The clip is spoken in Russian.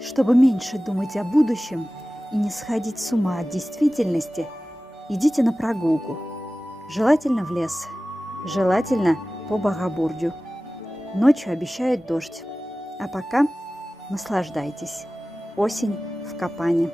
Чтобы меньше думать о будущем и не сходить с ума от действительности, идите на прогулку. Желательно в лес, желательно по Багабурдю. Ночью обещают дождь. А пока наслаждайтесь. Осень в Капане.